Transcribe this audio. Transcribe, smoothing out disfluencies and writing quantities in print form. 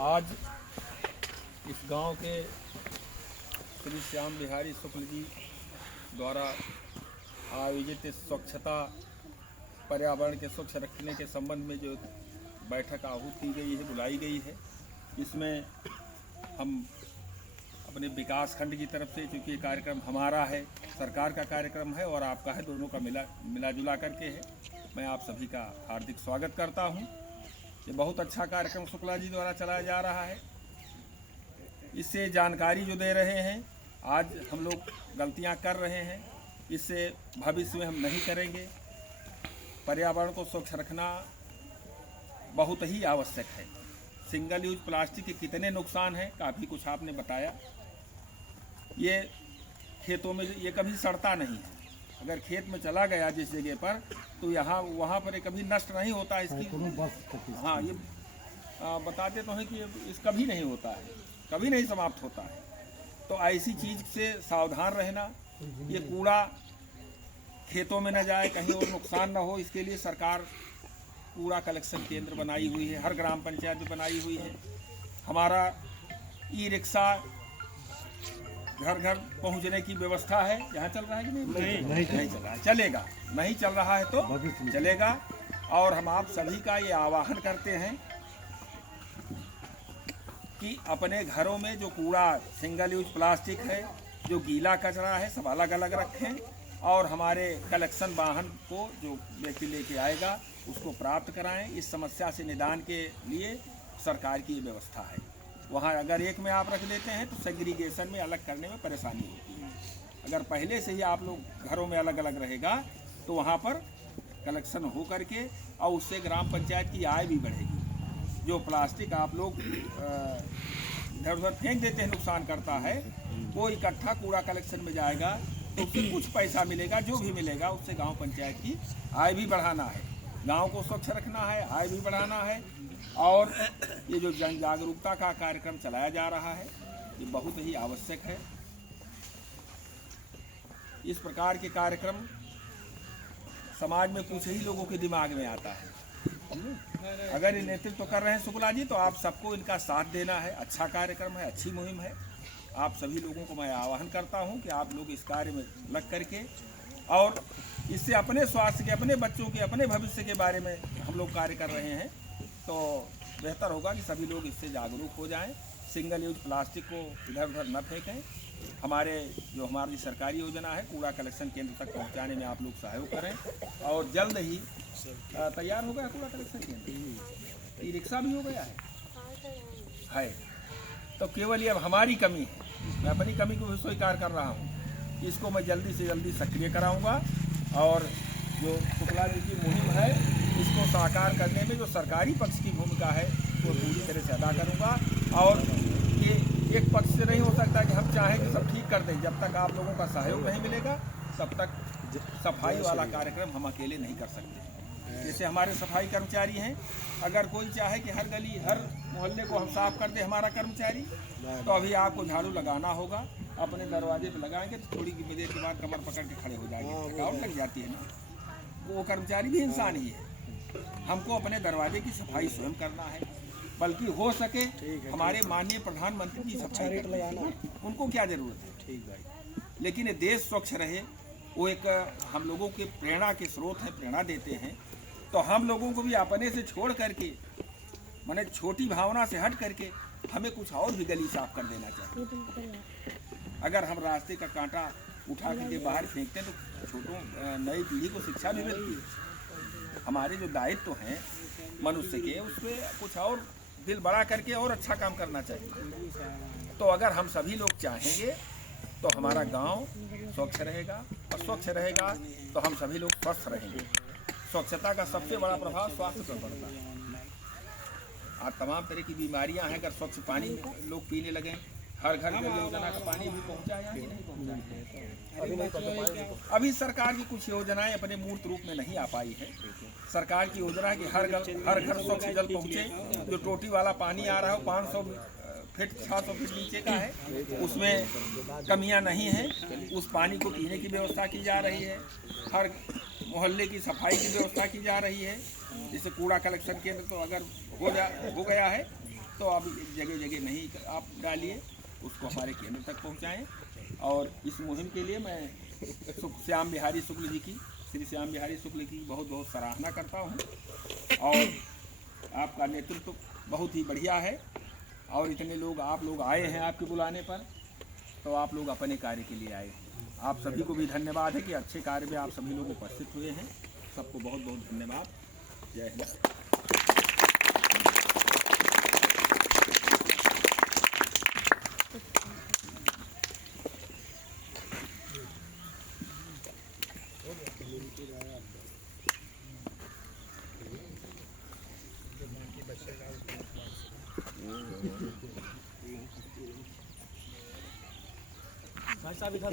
आज इस गांव के श्री श्याम बिहारी शुक्ल जी द्वारा आयोजित इस स्वच्छता पर्यावरण के स्वच्छ रखने के संबंध में जो बैठक आहूत की गई है, बुलाई गई है, इसमें हम अपने विकास खंड की तरफ से, चूँकि ये कार्यक्रम हमारा है, सरकार का कार्यक्रम है और आपका है, दोनों का मिला जुला करके है, मैं आप सभी का हार्दिक स्वागत करता हूं। ये बहुत अच्छा कार्यक्रम शुक्ला जी द्वारा चलाया जा रहा है। इससे जानकारी जो दे रहे हैं, आज हम लोग गलतियां कर रहे हैं, इससे भविष्य में हम नहीं करेंगे। पर्यावरण को स्वच्छ रखना बहुत ही आवश्यक है। सिंगल यूज प्लास्टिक के कितने नुकसान हैं, काफ़ी कुछ आपने बताया। ये खेतों में ये कभी सड़ता नहीं है। अगर खेत में चला गया जिस जगह पर, तो वहाँ पर ये कभी नष्ट नहीं होता। इसकी हाँ, ये बताते तो हैं कि इस कभी नहीं होता है, कभी नहीं समाप्त होता है। तो ऐसी चीज़ से सावधान रहना, ये कूड़ा खेतों में न जाए, कहीं और नुकसान न हो, इसके लिए सरकार कूड़ा कलेक्शन केंद्र बनाई हुई है, हर ग्राम पंचायत में बनाई हुई है। हमारा ई रिक्शा घर घर पहुंचने की व्यवस्था है। यहाँ चल रहा है कि नहीं चल रहा है, चलेगा। नहीं चल रहा है तो चलेगा। और हम आप सभी का ये आह्वान करते हैं कि अपने घरों में जो कूड़ा सिंगल यूज प्लास्टिक है, जो गीला कचरा है, सब अलग अलग रखें और हमारे कलेक्शन वाहन को जो व्यक्ति लेके आएगा उसको प्राप्त कराएं। इस समस्या से निदान के लिए सरकार की ये व्यवस्था है। वहाँ अगर एक में आप रख देते हैं तो सेग्रीगेशन में अलग करने में परेशानी होती है। अगर पहले से ही आप लोग घरों में अलग अलग रहेगा तो वहाँ पर कलेक्शन हो करके और उससे ग्राम पंचायत की आय भी बढ़ेगी। जो प्लास्टिक आप लोग इधर उधर फेंक देते हैं, नुकसान करता है, वो इकट्ठा कूड़ा कलेक्शन में जाएगा तो उससे कुछ पैसा मिलेगा। जो भी मिलेगा उससे गांव पंचायत की आय भी बढ़ाना है, गांव को स्वच्छ रखना है, आय भी बढ़ाना है। और ये जो जन जागरूकता का कार्यक्रम चलाया जा रहा है, ये बहुत ही आवश्यक है। इस प्रकार के कार्यक्रम समाज में कुछ ही लोगों के दिमाग में आता है। अगर ये नेतृत्व कर रहे हैं शुक्ला जी, तो आप सबको इनका साथ देना है। अच्छा कार्यक्रम है, अच्छी मुहिम है। आप सभी लोगों को मैं आह्वान करता हूं कि आप लोग इस कार्य में लग करके और इससे अपने स्वास्थ्य के, अपने बच्चों के, अपने भविष्य के बारे में हम लोग कार्य कर रहे हैं, तो बेहतर होगा कि सभी लोग इससे जागरूक हो जाएं। सिंगल यूज प्लास्टिक को इधर उधर न फेंकें। हमारी सरकारी योजना है, कूड़ा कलेक्शन केंद्र तक पहुंचाने में आप लोग सहयोग करें। और जल्द ही तैयार हो गया कूड़ा कलेक्शन केंद्र, ई रिक्शा भी हो गया है। तो केवल ये अब हमारी कमी है, मैं अपनी कमी को भी स्वीकार कर रहा हूँ। इसको मैं जल्दी से जल्दी सक्रिय कराऊँगा और जो शुक्ला जी की मुहिम है, इसको साकार करने में जो सरकारी पक्ष की भूमिका है वो पूरी तरह से अदा करूँगा। और ये एक पक्ष से नहीं हो सकता कि हम चाहें कि सब ठीक कर दें। जब तक आप लोगों का सहयोग नहीं मिलेगा तब तक सफाई वाला कार्यक्रम हम अकेले नहीं कर सकते। जैसे हमारे सफाई कर्मचारी हैं, अगर कोई चाहे कि हर गली हर मोहल्ले को हम साफ कर दे हमारा कर्मचारी, तो अभी आपको झाड़ू लगाना होगा। अपने दरवाजे पे लगाएंगे तो थोड़ी देर के बाद कमर पकड़ के खड़े हो जाएंगे, थकावट लग जाती है ना। वो कर्मचारी भी इंसान ही है। हमको अपने दरवाजे की सफाई स्वयं करना है, बल्कि हो सके हमारे माननीय प्रधानमंत्री की सफाई लगाना, उनको क्या जरूरत है। ठीक भाई, लेकिन ये देश स्वच्छ रहे, वो एक हम लोगों के प्रेरणा के स्रोत हैं, प्रेरणा देते हैं। तो हम लोगों को भी अपने से छोड़ करके, माने छोटी भावना से हट करके हमें कुछ और भी गली साफ कर देना चाहिए। अगर हम रास्ते का कांटा उठा करके बाहर फेंकते हैं तो छोटों नई पीढ़ी को शिक्षा भी मिलती है। हमारे जो दायित्व हैं मनुष्य के, उस पर कुछ और दिल बड़ा करके और अच्छा काम करना चाहिए। तो अगर हम सभी लोग चाहेंगे तो हमारा गांव स्वच्छ रहेगा, और स्वच्छ रहेगा तो हम सभी लोग स्वस्थ रहेंगे। स्वच्छता का सबसे बड़ा प्रभाव स्वास्थ्य पर पड़ता है। आज तमाम तरह की बीमारियां हैं। अगर स्वच्छ पानी लोग पीने लगें, हर घर जल योजना का पानी भी पहुंचा या नहीं पहुंचा। अभी सरकार की कुछ योजनाएं अपने मूर्त रूप में नहीं आ पाई है। सरकार की योजना है कि हर घर स्वच्छ जल पहुंचे। जो टोटी वाला पानी आ रहा है 500 फीट 600 फीट नीचे का है, उसमें कमियां नहीं हैं। उस पानी को पीने की व्यवस्था की जा रही है। हर मोहल्ले की सफाई की व्यवस्था की जा रही है। जैसे कूड़ा कलेक्शन केंद्र तो अगर हो गया है, तो अब जगह जगह नहीं आप डालिए, उसको हमारे केंद्र तक पहुंचाएं। और इस मुहिम के लिए मैं श्याम बिहारी शुक्ल जी की, श्री श्याम बिहारी शुक्ल की बहुत बहुत सराहना करता हूं। और आपका नेतृत्व बहुत ही बढ़िया है, और इतने लोग आप लोग आए हैं आपके बुलाने पर, तो आप लोग अपने कार्य के लिए आए हैं। आप सभी को भी धन्यवाद है कि अच्छे कार्य में आप सभी लोग उपस्थित हुए हैं। सबको बहुत बहुत धन्यवाद। जय हिंद। भाई साहब इधर